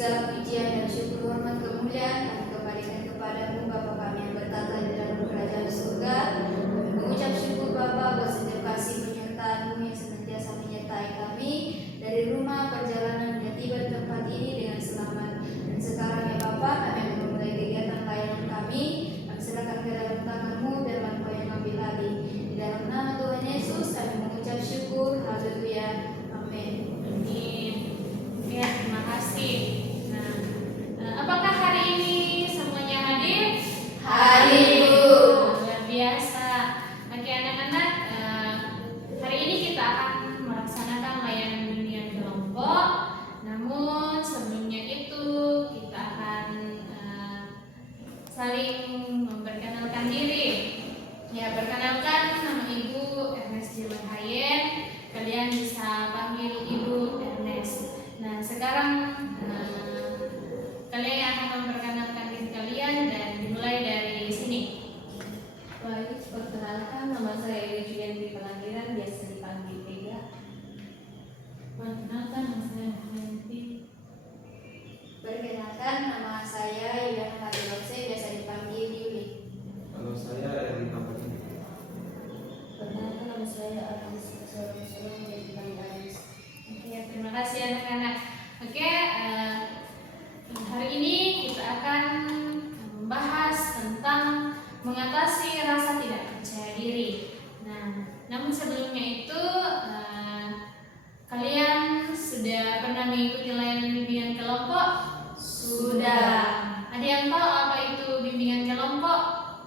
Segala pujian dan syukur, hormat, kemuliaan kami kembalikan kepadamu Bapa kami yang bertata di dalam kerajaan surga. Kami mengucap syukur Bapa buat setiap kasih penyertaan-Mu yang senantiasa menyertai kami dari rumah perjalanan hingga tiba di tempat ini dengan selamat. Dan sekarang ya Bapa, kami akan memulai kegiatan layanan kami. Kami serahkan ke dalam tangan-Mu, biarlah Engkau yang ambil alih. Di dalam nama Tuhan Yesus kami mengucap syukur. Haleluya. Amin. Amin. Ya, terima kasih. Nah, apakah hari ini semuanya hadir? Hadir, Bu. Luar biasa. Oke, anak-anak, hari ini kita akan melaksanakan layanan bimbingan kelompok. Namun sebelumnya itu kita akan saling memperkenalkan diri. Ya, perkenalkan, nama Ibu Ernest Jimahayen. Kalian bisa panggil Ibu Ernest. Nah, sekarang kalian akan memperkenalkan diri kalian dan dimulai dari sini. Baik, perkenalkan nama saya Yulianti Pelangiran, biasa dipanggil Vega. Perkenalkan, nama saya Yulianti. Perkenalkan, nama saya Yuliana Marilose, biasa dipanggil Yuli. Kalau saya Erwin Apatini. Perkenalkan nama saya Aris Solong, biasa dipanggil Aris. Oke, terima kasih anak-anak. Oke, hari ini kita akan membahas tentang mengatasi rasa tidak percaya diri. Nah, namun sebelumnya itu kalian sudah pernah mengikuti layanan bimbingan kelompok? Sudah. Ada yang tahu apa itu bimbingan kelompok?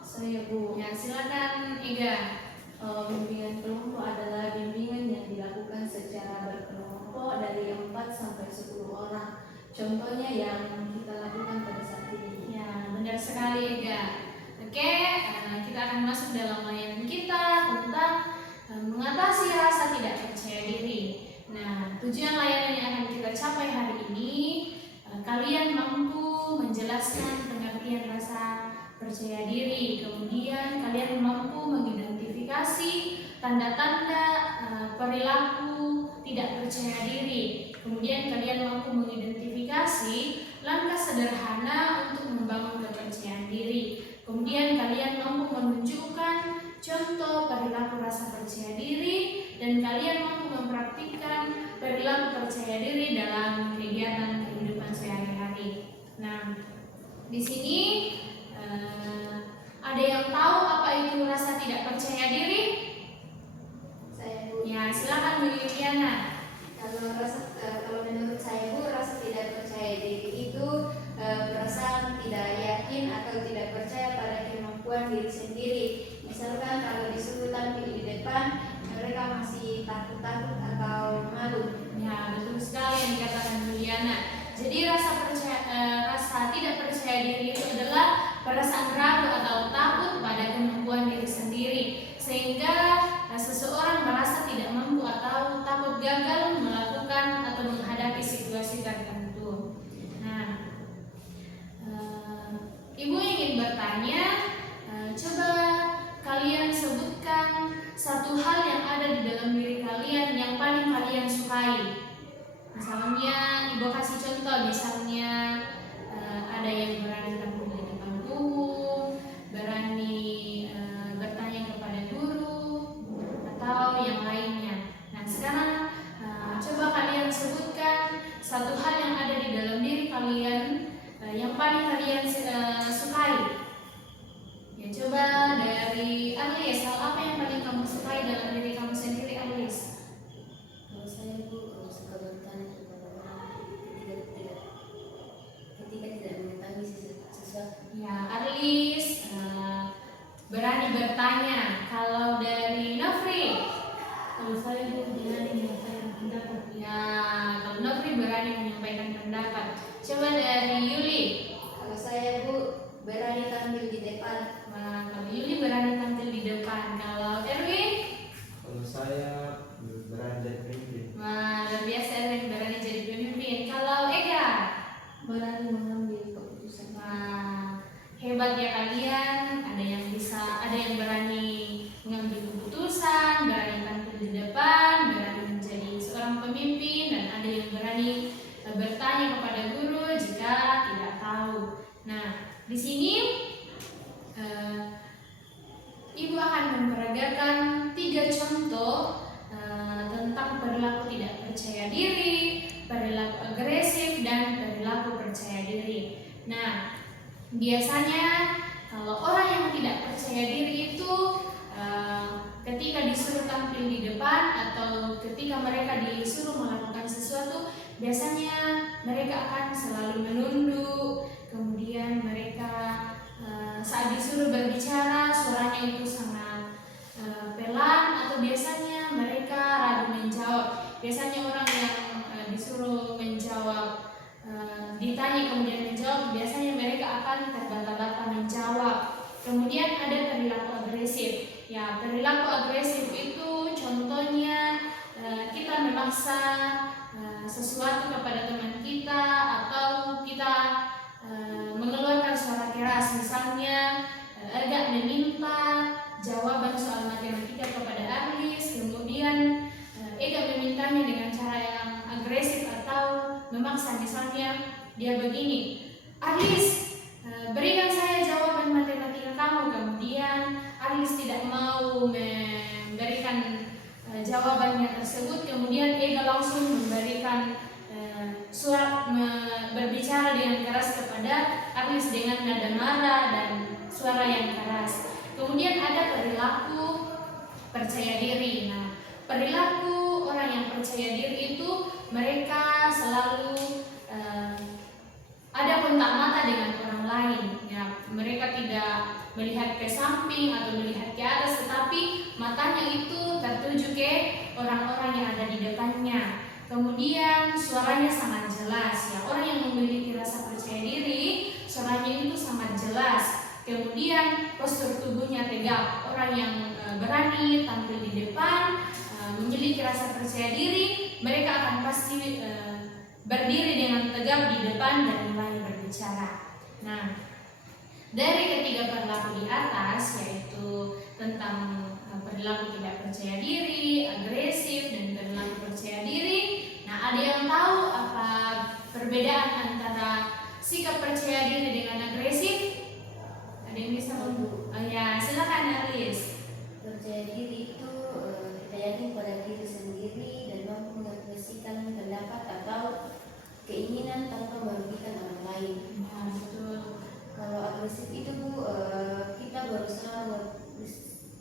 Saya Bu. Ya, silakan Ega. Bimbingan kelompok adalah bimbingan yang dilakukan secara berkelompok dari 4 sampai 10 orang. Contohnya yang kita lakukan pada saat ini. Ya, benar sekali Ega. Oke, kita akan masuk dalam layanan kita tentang mengatasi rasa tidak percaya diri. Nah, tujuan layanan yang akan kita capai hari ini, kalian mampu menjelaskan pengertian rasa percaya diri. Kemudian kalian mampu mengidentifikasi tanda-tanda perilaku tidak percaya diri. Kemudian kalian mampu mengidentifikasi langkah sederhana untuk membangun kepercayaan diri. Kemudian kalian mampu menunjukkan contoh perilaku rasa percaya diri dan kalian mampu mempraktikkan perilaku percaya diri dalam kegiatan kehidupan sehari-hari. Nah, di sini ada yang tahu apa itu rasa tidak percaya diri? Saya Bu. Ya, silakan Bu Yuliana. Kalau menurut saya Bu, rasa tidak percaya diri itu perasaan tidak yakin atau tidak percaya pada kemampuan diri sendiri. Misalkan kalau disuruh tampil di depan, mereka masih takut-takut atau malu. Ya, betul sekali yang dikatakan Juliana. Jadi rasa tidak percaya diri itu adalah perasaan ragu atau takut pada kemampuan diri sendiri, sehingga seseorang merasa tidak mampu atau takut gagal melakukan atau menghadapi situasi tertentu. Nah, Ibu ingin bertanya, coba kalian sebutkan satu hal yang ada di dalam diri kalian yang paling kalian sukai. Misalnya, Ibu kasih contoh, misalnya ada yang berani tampil di depan umum, berani bertanya kepada guru, atau yang lainnya. Nah, sekarang coba kalian sebutkan satu hal yang ada di dalam diri kalian yang paling kalian sukai. Ya, coba dari Arlis, hal apa yang paling kamu sukai dalam diri kamu sendiri, Arlis? Kalau saya Bu, suka bertanya kepada orang ketika tidak mengetahui sesuatu. Ya, Arlis berani bertanya. Kalau dari Nofri? Kalau saya Bu, berani menyampaikan pendapat. Ya, kalau Nofri berani menyampaikan pendapat. Coba dari Yuli. Kalau saya Bu, berani tampil di depan. Wah, kalau Yuli berani tampil di depan. Kalau Erwin? Kalau saya berani jadi pemimpin. Wah, luar biasa Erwin berani jadi pemimpin. Kalau Ega? Berani mengambil keputusan. Wah, hebat ya kalian. Ada yang berani mengambil keputusan, berani tampil di depan, berani menjadi seorang pemimpin, dan ada yang berani bertanya kepada guru jika mereka tidak tahu. Nah, di sini Ibu akan memperagakan 3 contoh tentang perilaku tidak percaya diri, perilaku agresif, dan perilaku percaya diri. Nah, biasanya kalau orang yang tidak percaya diri itu ketika disuruh tampil di depan atau ketika mereka disuruh melakukan sesuatu, biasanya mereka akan selalu menunduk. Kemudian mereka saat disuruh berbicara, suaranya itu sangat pelan, atau biasanya mereka ragu menjawab. Biasanya orang yang disuruh menjawab, ditanya kemudian menjawab, biasanya mereka akan terbata-bata menjawab. Kemudian ada perilaku agresif. Ya, perilaku agresif itu contohnya kita memaksa sesuatu kepada teman kita, atau kita mengeluarkan suara keras. Misalnya agak meminta jawaban soal matematika kepada Arlis, kemudian agak memintanya dengan cara yang agresif atau memaksa. Misalnya dia begini, Arlis, berikan saya jawaban matematika kamu. Kemudian Arlis tidak mau memberikan jawabannya tersebut. Kemudian Ega langsung memberikan berbicara dengan keras kepada Arlis dengan nada marah dan suara yang keras. Kemudian ada perilaku percaya diri. Nah, perilaku orang yang percaya diri itu mereka selalu ada kontak mata dengan orang lain. Ya, mereka tidak melihat ke samping atau melihat ke atas, tetapi matanya itu tertuju ke orang-orang yang ada di depannya. Kemudian suaranya sangat jelas. Ya, orang yang memiliki rasa percaya diri, suaranya itu sangat jelas. Kemudian postur tubuhnya tegak. Orang yang berani tampil di depan, memiliki rasa percaya diri, mereka akan pasti berdiri dengan tegak di depan dan mulai berbicara. Nah, dari ketiga perilaku di atas, yaitu tentang perilaku tidak percaya diri, agresif, dan perilaku percaya diri. Nah, ada yang tahu apa perbedaan antara sikap percaya diri dengan agresif? Ada yang bisa membuka? Oh ya, silakan Arlis. Percaya diri itu kita yakin pada diri sendiri dan mampu mengekspresikan pendapat atau keinginan tanpa merugikan orang lain. Ya, betul. Kalau agresif itu Bu, kita berusaha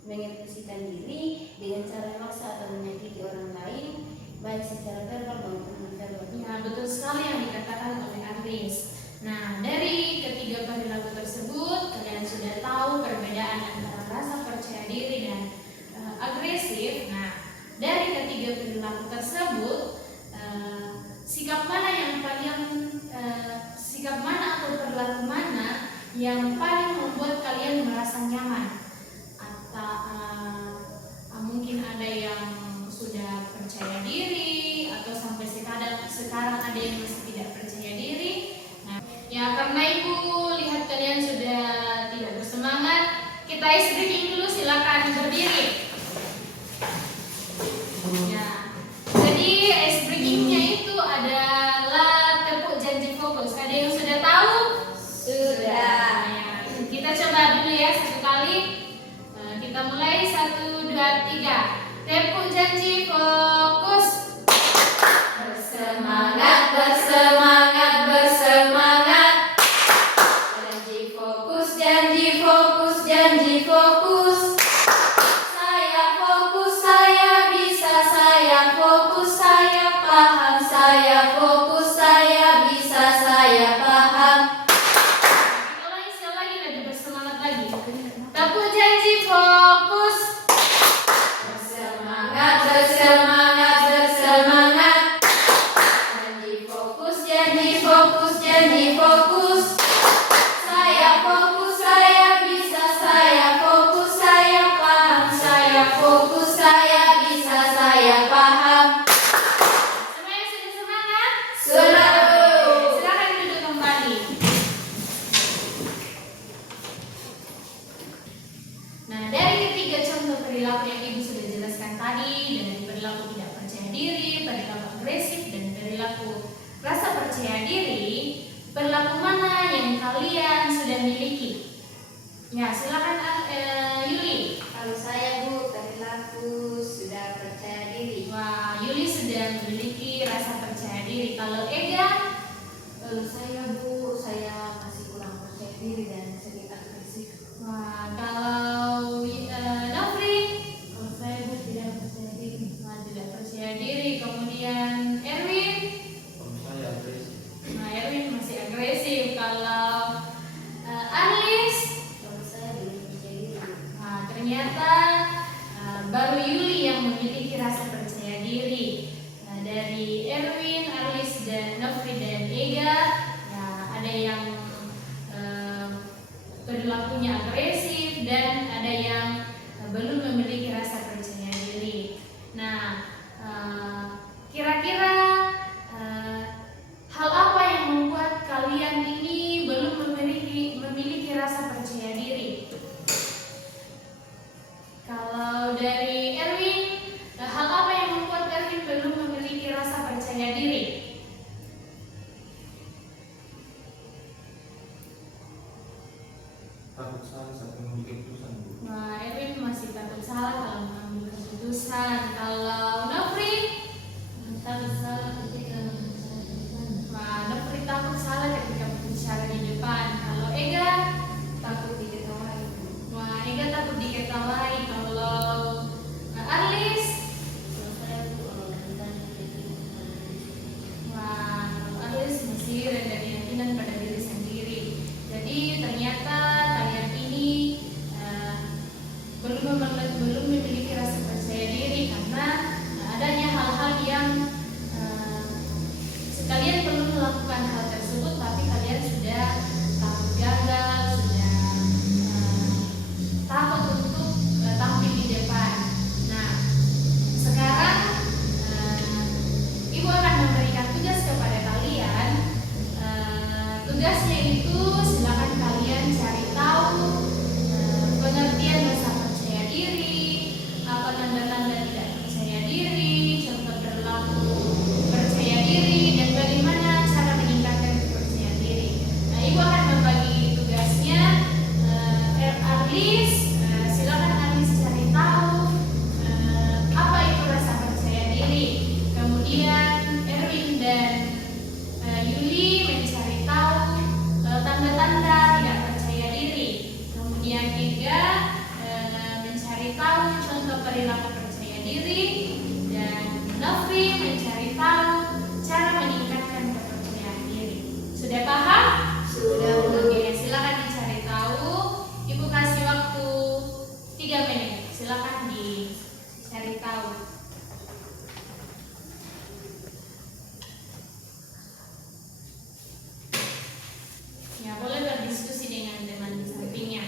mengekspresikan diri dengan cara memaksa atau menyakiti orang lain, baik secara verbal maupun non-verbal. Ya, betul sekali yang dikatakan oleh Arlis. Nah, dari ketiga perilaku tersebut, kalian sudah tahu perbedaan antara rasa percaya diri dan agresif. Nah, dari ketiga perilaku tersebut, sikap mana atau perilaku mana yang paling membuat kalian merasa nyaman? Atau mungkin ada yang sudah percaya diri, atau sampai sekarang ada yang masih tidak percaya diri. Nah, ya karena Ibu lihat kalian sudah tidak bersemangat, kita ice breaking dulu, silakan berdiri. Ya, jadi ice breakingnya itu adalah tepuk janji fokus. Ada yang sudah tahu? Sudah. Ya, kita coba dulu ya satu kali. Kita mulai 1, 2, 3. Tepuk janji fokus. Bersemangat, bersemangat, bersemangat. Janji fokus, janji fokus, janji fokus. Saya fokus, saya bisa, saya fokus, saya paham, saya fokus, saya bisa, saya paham. Kita ulangi sekali lagi, lebih bersemangat lagi. Tepuk janji fokus. Bersemangat, bersemangat, bersemangat. Janji fokus, janji fokus, janji fokus. Saya fokus, saya bisa, saya fokus, saya paham, saya fokus, saya bisa, saya paham. Semuanya sudah semangat? Sudah. Silakan duduk kembali. Nah, dari ketiga contoh perilaku yang Ibu sudah jelaskan tadi, dari perilaku tidak percaya diri, perilaku agresif, dan perilaku rasa percaya diri, perilaku mana yang kalian sudah miliki? Ya, silakan Yuli. Kalau saya Bu, perilaku sudah percaya diri. Wah, Yuli sudah memiliki rasa percaya diri. Kalau Ega? Kalau saya Bu, saya masih kurang percaya diri dan sedikit agresif. Wah, kalau Nofri? Kalau saya Bu tidak percaya diri. Wah, tidak percaya diri. Kemudian Erwin? Kalau saya agresif. Nah, Erwin masih agresif. Kalau Arlis? Kalau saya belum percaya diri. Nah, ternyata baru Yuli yang memiliki rasa percaya diri. Nah, dari Erwin, Arlis, dan Nofri dan Ega, ya, ada yang perilakunya agresif dan ada yang belum memiliki rasa percaya diri. Nah, kira-kira hal apa yang membuat kalian ini belum memiliki rasa percaya diri? Kalau dari Erwin, hal apa yang membuat Erwin belum memiliki rasa percaya diri? Takut salah saat mengambil keputusan Bu. Nah, Erwin masih takut salah kalau mengambil keputusan. Kalau Nofri, Takut salah ketika berbicara di depan. wah, Nofri takut salah ketika berbicara di depan. Kalau Ega, Takut diketahui. wah, Ega takut diketahui. Kalau Arlis, Kalau saya Bu, rendah keyakinan pada diri sendiri. wah, kalau Arlis masih rendah keyakinan pada diri sendiri. Jadi ternyata kalian ini belum memiliki rasa percaya diri karena adanya hal-hal yang sekalian belum melakukan hal tersebut, tapi kalian sudah takut gagal, sudah takut untuk tampil di depan. Nah, sekarang Ibu akan memberikan tugas kepada kalian. Tugasnya itu silakan kalian cari tahu pengertian rasa percaya diri, apa tanda-tanda tidak percaya diri, contoh perilaku percaya diri, dan bagaimana cara meningkatkan kepercayaan diri. Nah, Ibu akan membagi tugasnya. Arlis, silakan Arlis cari tahu apa itu rasa percaya diri. Kemudian Erwin dan Yuli mencari tahu tanda-tanda tidak percaya diri. Kemudian Ega mencari tahu contoh perilaku percaya diri, dan Nofri mencari tahu cara meningkatkan kepercayaan diri. Sudah paham? Sudah Bu. Oke, silakan dicari tahu. Ibu kasih waktu 3 menit. Silakan dicari tahu. Ya, boleh berdiskusi dengan teman di sampingnya.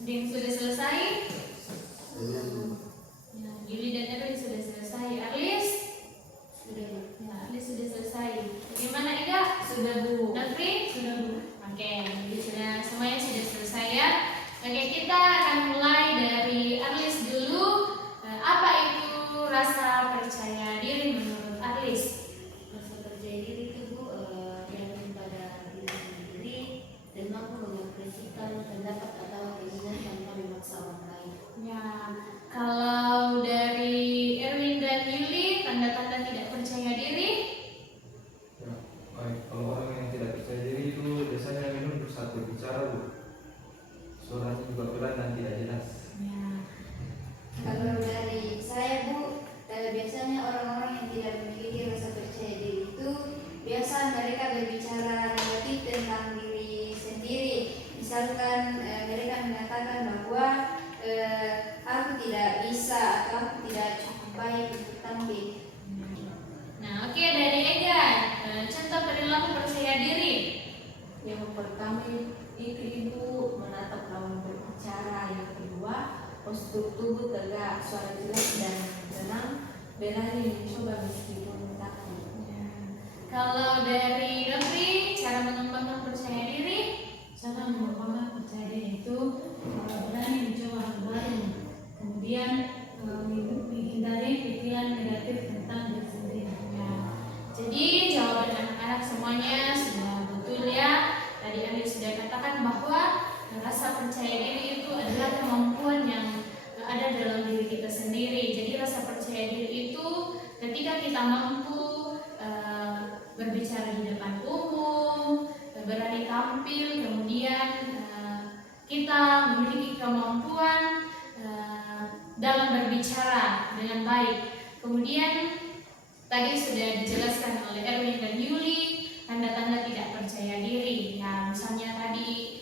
Ada yang sudah selesai? Ya, Yuli dan Erwin sudah selesai. Arlis? Sudah Bu. Ya, Arlis sudah selesai. Bagaimana Ega? Sudah Bu. Nofri? Sudah Bu. Oke, jadi semuanya sudah selesai ya. Oke, kita akan mulai dari Arlis dulu. Apa itu rasa percaya diri menurut Arlis? Rasa percaya diri itu Bu, yakin pada diri sendiri dan mampu mengekspresikan pendapat atau keinginan tanpa memaksa orang lain. Ya, kalau dari Erwin dan Yuli, tanda-tanda tidak percaya diri? Ya, baik. Kalau orang yang tidak percaya diri itu biasanya minum saat berbicara Bu. Suaranya juga pelan dan tidak jelas. Ya, Kalau dari saya Bu, biasanya orang-orang yang tidak memiliki rasa percaya diri itu biasa mereka berbicara negatif tentang diri sendiri. Misalkan mereka mengatakan bahwa aku tidak bisa atau aku tidak cukup baik untuk tampil. nah oke, dari Ega, contoh perilaku percaya diri. Yang pertama itu Ibu menatap lawan berbicara. Yang kedua, postur tubuh tegak, suara jelas dan tenang, berani mencoba meskipun takut. Kalau dari anak-anak semuanya sudah betul ya. Tadi Andi sudah katakan bahwa rasa percaya diri itu adalah kemampuan yang ada dalam diri kita sendiri. Jadi rasa percaya diri itu ketika kita mampu berbicara di depan umum, berani tampil, kemudian kita memiliki kemampuan dalam berbicara dengan baik. Kemudian tadi sudah dijelaskan oleh Erwin dan Yuli tanda-tanda tidak percaya diri. Ya, misalnya tadi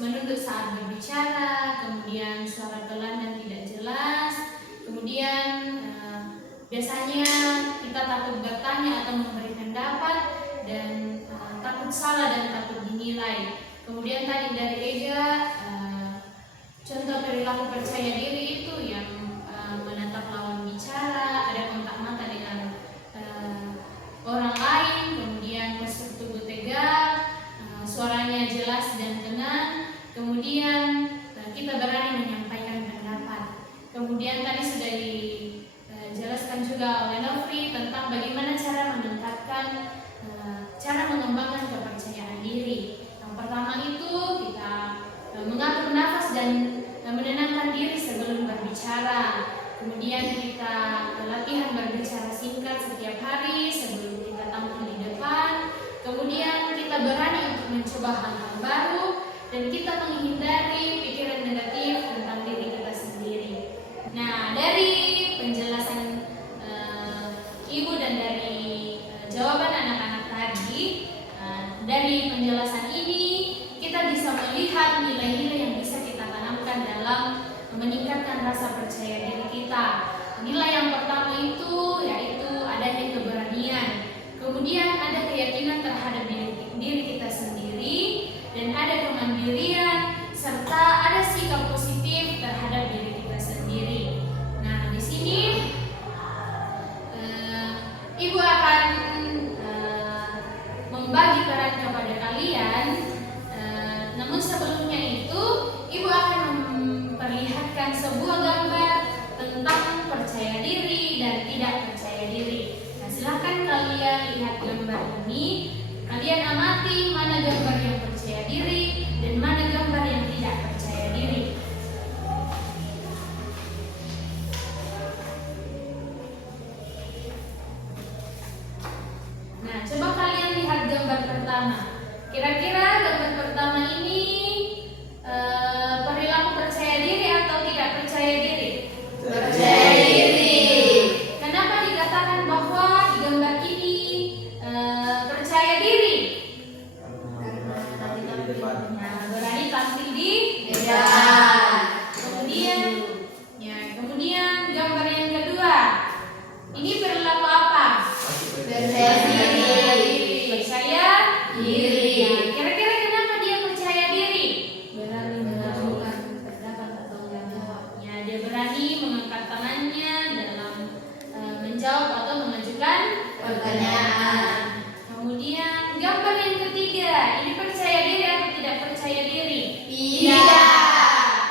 menunduk saat berbicara, kemudian suara pelan dan tidak jelas, kemudian biasanya kita takut bertanya atau memberi pendapat, dan takut salah dan takut dinilai. Kemudian tadi dari Ega, contoh perilaku percaya diri itu yang menatap lawan bicara, ada kontak mata dengan orang lain, kemudian postur tubuh tegak, suaranya jelas dan tenang, kemudian kita berani menyampaikan pendapat. Kemudian tadi sudah dijelaskan juga oleh Nofri tentang bagaimana cara meningkatkan, cara mengembangkan kepercayaan diri. Yang pertama itu kita mengatur nafas dan menenangkan diri sebelum berbicara. Kemudian kita latihan berbicara singkat setiap hari sebelum kita tampil di depan. Kemudian kita berani untuk mencoba hal-hal baru, dan kita menghindari pikiran negatif tentang diri kita sendiri. Nah, dari penjelasan Ibu dan dari jawaban anak-anak tadi, dari penjelasan ini kita bisa melihat nilai-nilai yang bisa kita tanamkan dalam meningkatkan rasa percaya diri kita. Nilai yang pertama itu yaitu adanya keberanian, kemudian ada keyakinan terhadap diri kita sendiri, dan ada kemandirian, serta ada sikap positif terhadap diri kita sendiri. Nah, di sini Ibu akan membagi peran kepada kalian. Namun sebelumnya itu Ibu akan memperlihatkan sebuah gambar tentang percaya diri dan tidak percaya diri. Nah, silahkan kalian lihat gambar ini. Kalian amati mana gambar yang percaya diri dan mana gambar yang tidak percaya diri. Nah, coba kalian lihat gambar pertama. Kira-kira gambar pertama ini perilaku percaya diri atau tidak percaya diri? Percaya diri. Kenapa dikatakan bahwa di gambar ini percaya diri? Nah, berani tampil di depan. Kemudian gambar yang kedua. Ini perilaku apa? Percaya diri. Percaya Diri. Nah, kira-kira kenapa dia percaya diri? Berani mengajukan pendapat atau menjawab. Ya, dia berani mengangkat tangannya dalam menjawab atau mengajukan Pertanyaan. Kemudian gambar yang ketiga, ini percaya diri atau tidak percaya diri? Tidak.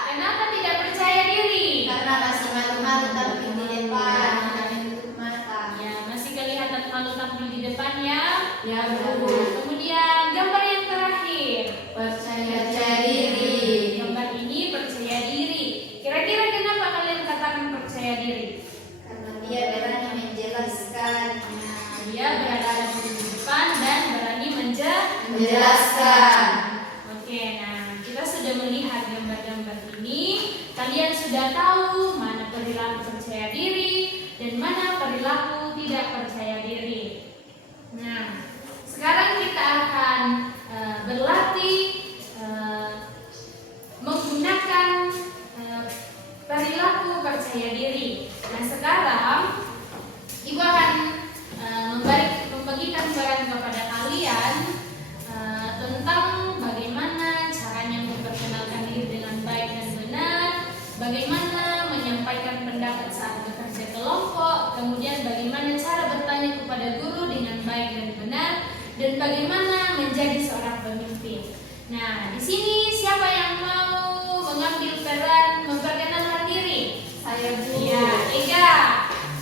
Kenapa tidak percaya diri? Karena masih malu-malu tampil di depan, kami tutup mata. Ya, masih kelihatan malu tampil di depan ya. Ya, betul. Kemudian gambar yang terakhir, Percaya diri. gambar ini percaya diri. Kira-kira kenapa kalian katakan percaya diri? Karena dia berani menjelaskan. Dia berada di depan dan berani Menjelaskan. Oke, nah kita sudah melihat gambar-gambar ini. Kalian sudah tahu mana perilaku percaya diri dan mana perilaku tidak percaya diri. Nah, sekarang kita akan berlatih menggunakan perilaku percaya diri. Nah, sekarang Ibu akan membagikan peran kepada kalian tentang bagaimana caranya memperkenalkan diri dengan baik dan benar, bagaimana menyampaikan pendapat saat bekerja kelompok, kemudian bagaimana cara bertanya kepada guru dengan baik dan benar, dan bagaimana menjadi seorang pemimpin. Nah, di sini siapa yang mau mengambil peran memperkenalkan diri? Saya Bu. Ya, Ega.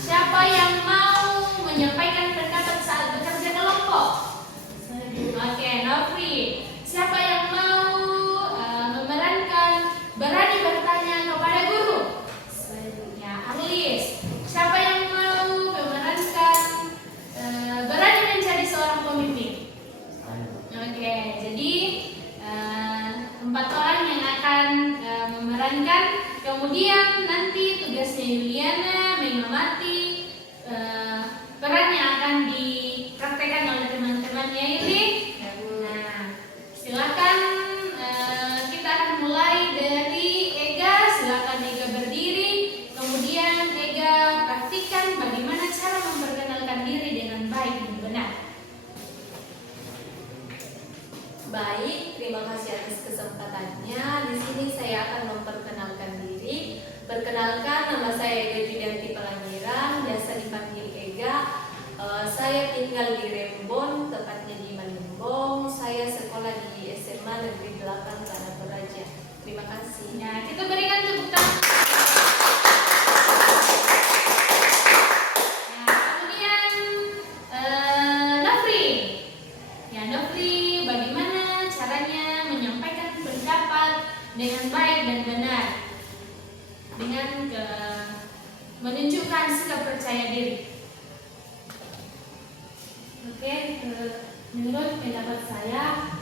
Siapa yang mau menyampaikan pendapat saat bekerja kelompok? Kemudian nanti tugasnya Yuliana mengamati peran yang akan dipraktekkan oleh teman-temannya ini. Nah, silakan kita akan mulai dari Ega. Silakan Ega berdiri. Kemudian Ega praktikkan bagaimana cara memperkenalkan diri dengan baik dan benar. Baik, terima kasih atas kesempatannya. Di sini saya akan memperkenalkan diri. Perkenalkan, nama saya Ega Julianti Palangiran, biasa dipanggil Ega. Saya tinggal di Rembon, tepatnya di Manembong. Saya sekolah di SMA Negeri 8 Tanah Toraja. Terima kasih. Nah, kita berikan tepuk tangan. Nah, kemudian Nofri. Ya, Nofri, bagaimana caranya menyampaikan pendapat dengan baik dan benar dengan menunjukkan sikap percaya diri? Oke, menurut pendapat saya,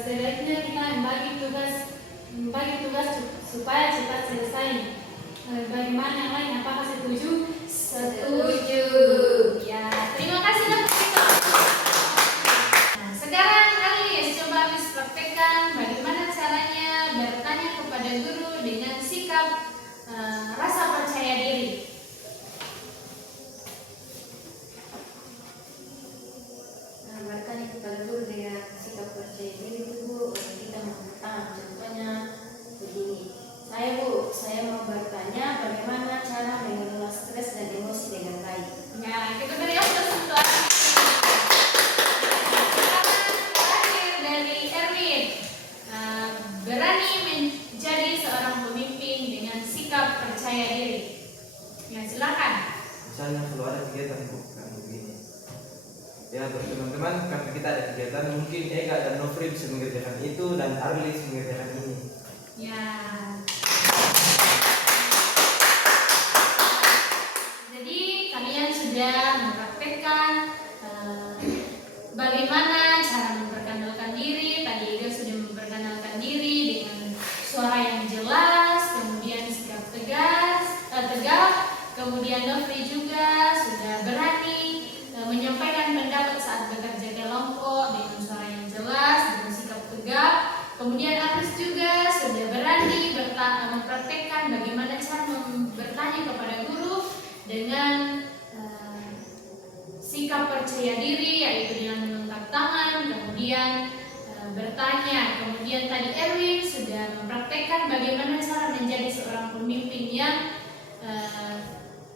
sebaiknya kita membagi tugas supaya cepat selesai. Bagaimana yang lain? Apakah setuju? Setuju. Ya, terima kasih Nofri. Nah, sekarang Alice coba Alice praktekkan bagaimana caranya bertanya kepada guru dengan sikap rasa percaya diri. Nah, bertanya kepada guru dengan sikap percaya diri itu Bu, kita mau bertanya. Contohnya begini, saya mau bertanya bagaimana cara mengelola stres dan emosi dengan baik. Nah, kita beri aplaus untuk Alice. Sekarang terakhir dari Erwin, berani menjadi seorang pemimpin dengan sikap percaya diri. Ya, silakan. Misalnya kalau ada kegiatan bukan begini. Ya untuk teman-teman, karena kita ada kegiatan, mungkin Ega dan Nofri bisa mengerjakan itu dan Arlis mengerjakan ini. Ya. Jadi kalian sudah mempraktekkan bagaimana cara memperkenalkan diri. Tadi Ega sudah memperkenalkan diri dengan suara yang jelas, kemudian sikap tegak. Kemudian Nofri juga sudah berani menyampaikan pendapat saat bekerja kelompok dengan suara yang jelas, dengan sikap tegak. Kemudian Apris juga sudah berani mempraktekkan bagaimana cara bertanya kepada guru dengan sikap percaya diri, yaitu dengan mengangkat tangan, kemudian bertanya. Kemudian tadi Erwin sudah mempraktekkan bagaimana cara menjadi seorang pemimpin yang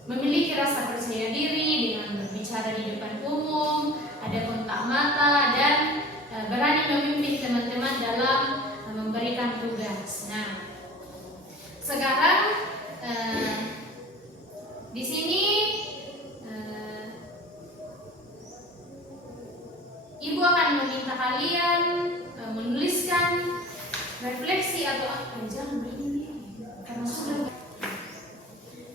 memiliki rasa percaya diri dengan berbicara di depan umum, ada kontak mata, dan berani memimpin teman-teman dalam memberikan tugas. Nah, sekarang di sini Ibu akan meminta kalian menuliskan refleksi atau jangan begini karena sudah.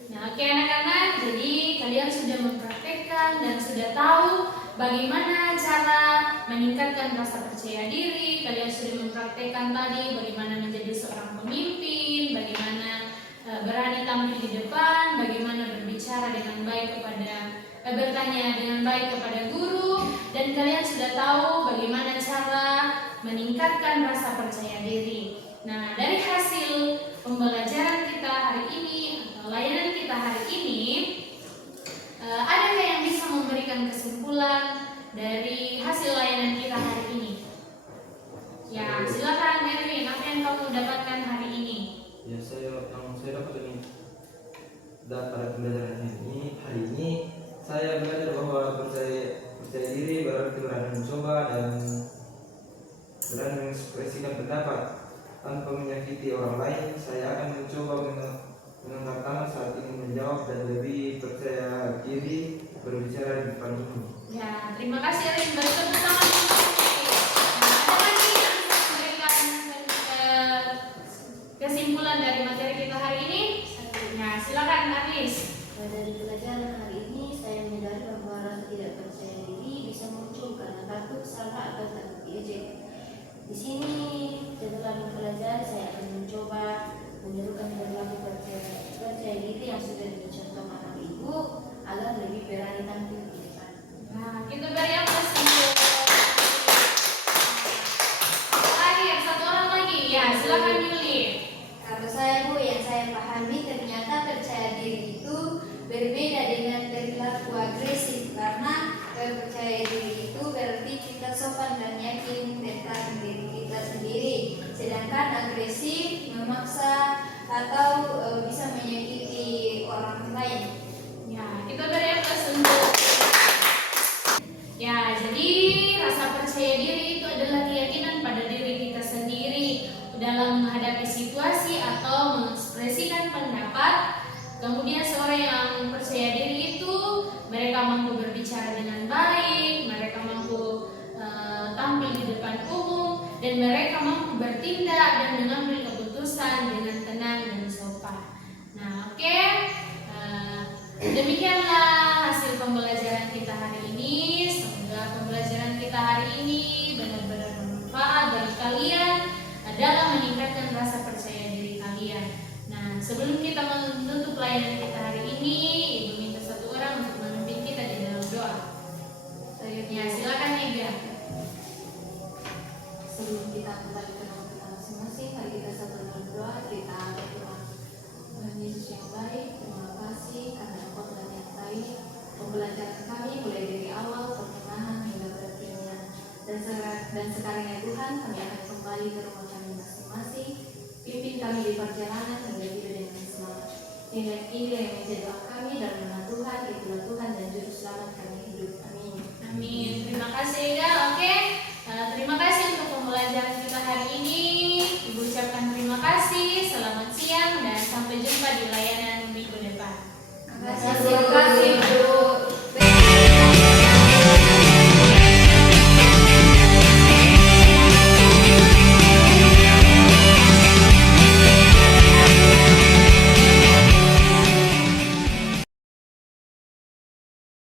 Nah, oke anak-anak, jadi kalian sudah mempraktekkan dan sudah tahu bagaimana cara meningkatkan rasa percaya diri. Kalian sudah mempraktekkan tadi bagaimana menjadi seorang pemimpin, bagaimana berani tampil di depan, bagaimana berbicara dengan baik bertanya dengan baik kepada guru, dan kalian sudah tahu bagaimana cara meningkatkan rasa percaya diri. Nah, dari hasil pembelajaran kita hari ini, layanan kita hari ini, adakah yang bisa memberikan kesimpulan dari hasil layanan kita hari ini? Ya, silakan Erwin, apa yang kamu dapatkan hari ini? Ya saya dapat ini pada pembelajaran hari ini saya belajar bahwa percaya diri berarti berani mencoba dan berani mengekspresikan pendapat tanpa menyakiti orang lain. Saya akan mencoba mengangkat tangan saat ingin menjawab dan lebih percaya diri berbicara di depan umum. Ya, terima kasih Erwin. Beri tepuk tangan untuk Erwin. Ada lagi yang bisa memberikan kesimpulan dari materi kita hari ini? Ya, silakan Aris. Dari pelajaran hari ini saya menyadari bahwa rasa tidak percaya diri bisa muncul karena takut salah atau takut diejek. Di sini setelah mempelajari saya akan mencoba menyerukan perilaku percaya agresif, memaksa, atau bisa menyakiti orang lain. Ya, kita beri aplaus untuk. Ya, jadi rasa percaya diri itu adalah keyakinan pada diri kita sendiri dalam menghadapi situasi atau mengekspresikan pendapat. Kemudian seorang yang percaya diri itu mereka mampu berbicara dengan baik, mereka mampu tampil di depan umum, dan mereka mampu bertindak dan mengambil keputusan dengan tenang dan sopan. Nah, oke. Demikianlah hasil pembelajaran kita hari ini. Semoga pembelajaran kita hari ini benar-benar bermanfaat bagi kalian dalam meningkatkan rasa percaya diri kalian. Nah, sebelum kita menutup pelayanan kita hari ini, Ibu minta satu orang untuk memimpin kita di dalam doa. Ya, silakan Ega. Sebelum kita kembali ke nama kita masing-masing, mari kita satu dalam doa. Kita berdoa. Tuhan Yesus yang baik, terima kasih karena Engkau telah menyertai pembelajaran kami mulai dari awal, pertengahan hingga berakhirnya. Dan sekarang ya Tuhan, kami akan kembali ke rumah kami masing-masing. Pimpin kami di perjalanan hingga tiba dengan selamat. Inilah yang menjadi doa kami dalam nama Tuhan, itulah Tuhan dan Juru Selamat kami hidup. Amin. Amin. Terima kasih Ega. Oke. Terima kasih untuk pembelajaran kita hari ini. Ibu ucapkan terima kasih. Selamat siang dan sampai jumpa di layanan minggu depan. Terima kasih.